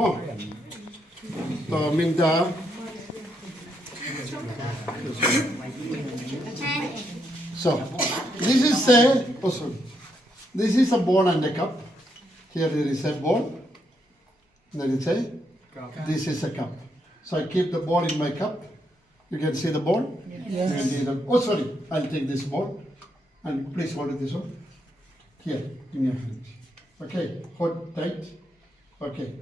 Mo. So minta. So this is this is a ball and a cup. Here there is a ball. There is this is a cup. So I keep the ball in my cup. You can see the ball? Yes. Oh, sorry. I'll take this ball. And please hold it this one. Here, in your hand. Okay, hold tight. Okay.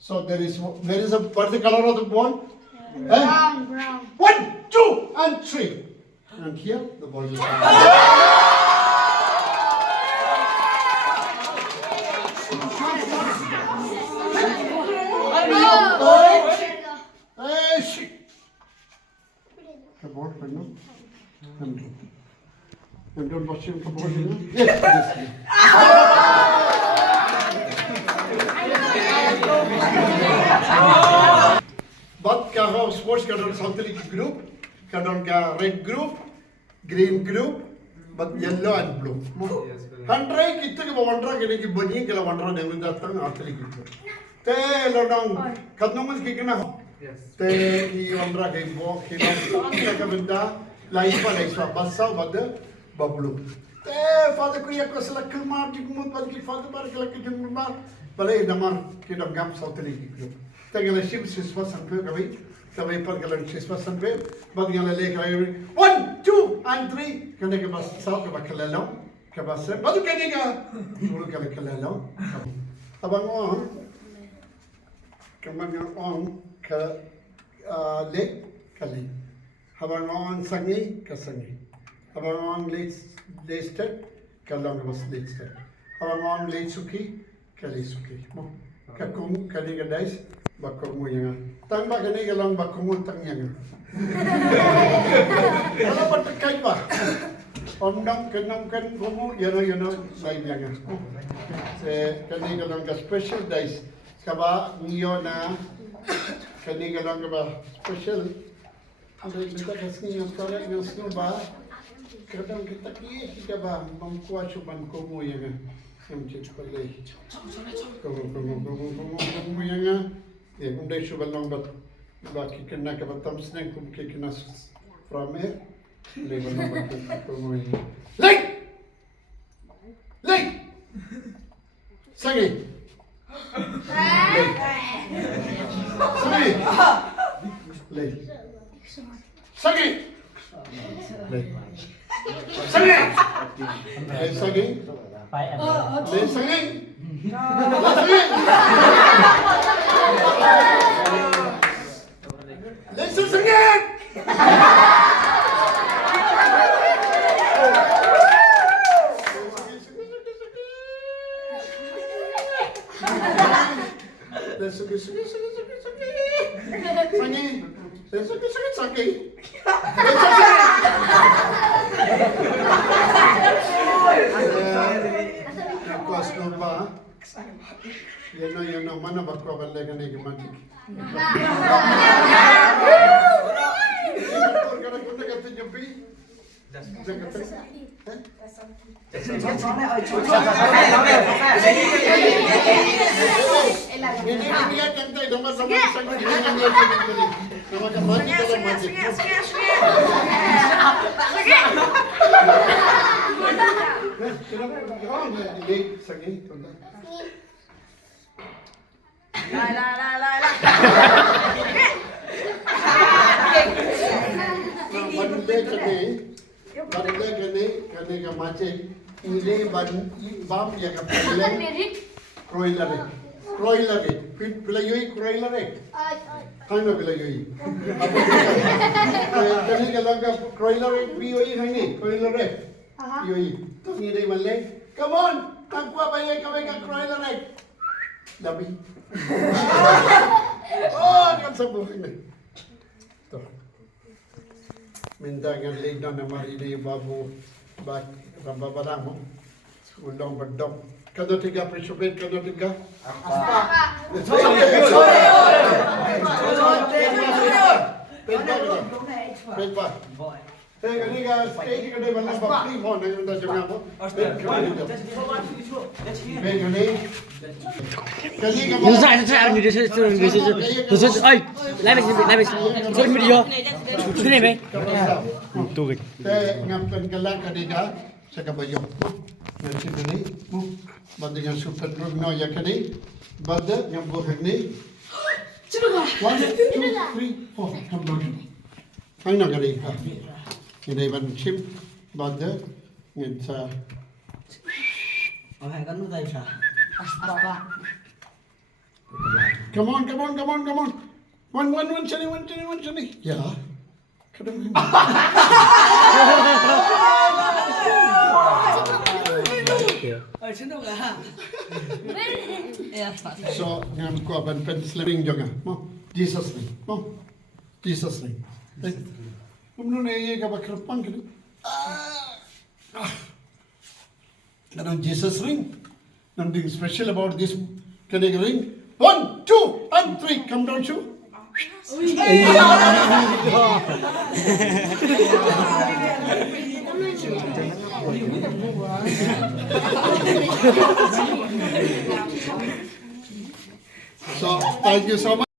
So there is a, what's the color of the ball? Brown, brown. 1, 2, and 3. And here, the ball is Come on, right now. And don't watch him come on. Yes, yes. But ka sports ka don something group, ka don ka red group, green group, but yellow and blue. Handrai kita ka wandra kini ki bani kala wandra dengan datang atli gitu. Te lodong kadnongan ki kena. Te ki wandra ki bo ki ka benda laiswa basa bada bablu. Te father kuya ko sala kelmar di kumut bal ki father bar kala ki jumbar balai damar ki dong gam sautli gitu. Tengah ship siswa sampai kami per kalian siswa sampai, bagi yang lelaki kalian 1, 2, and 3, kena ke bas sah ke bak kelalau, ke bas baru kena ke dulu kali kelalau. Abang orang, kemana orang ke lek kali, abang orang sangi ke sangi, abang orang lestet kalau ke bas lestet, abang orang lesuki ke lesuki, kakum kali ke dais. Bakkumu yang tang ba kani galang bakkumu tang yang kalau bertekai ba ondam kenam kan kumu yana lain yang se kani galang ka special days kaba niyo na kani galang ka special ada kita kasih yang sekarang yang semua ba kadang kita kita ba mengkuat cuman kumu yang semcik pelai kumu yang ya, undai subalong baki kena ke batam snake kum ke kena frame le balong baki komo ini lek sangi sangi le sangi le sangi le sangi le sangi Listen again. You know, mana bakwa balle kane ki mati. Orang kata kata jumpi. Ini dia kantai doma sama sama nama kan mati kalau mati. Ini sangi tunda. La. Bande kane ka mace ile bam ya ka pele kroiler pit pelayoi kroiler kano pelayoi kane ka laga kroiler bioi hani kroiler bioi to ni dei malle come on takwa baye ka kroiler labi oh kan sabu ini to minta yang legna nama ini babu bak rambabaramo ulong badong kado tiga participate kado tiga Hey, kani ka stage ka dai balla bakri phone na kita jam apa? Hey, kani. Kani ka. Nó dạy nó đi chơi nó chơi ơi lại về chơi video chơi này mày tôi cái Hey, ngam kan kalang kani ka sa kabayo. Ngayon kani mo badingan super drug no ya kani. Badda ngam buhag ni. 1, 2, 3, 4. Come down. Ang nagari. Ini ban chip badda ngin sa. Ở hai con nước tay sao? Come on. One, Shani. Yeah. Kadang. Ở trên đâu cả? So, ngam ko ban pen slipping jonga. Mo, Jesus name. Mo, Jesus name. Umno ne ye ka bakrapang kini. Kadang Jesus ring. Something special about this kidding ring. 1, 2, and 3. Come down, shoe. So, thank you so much.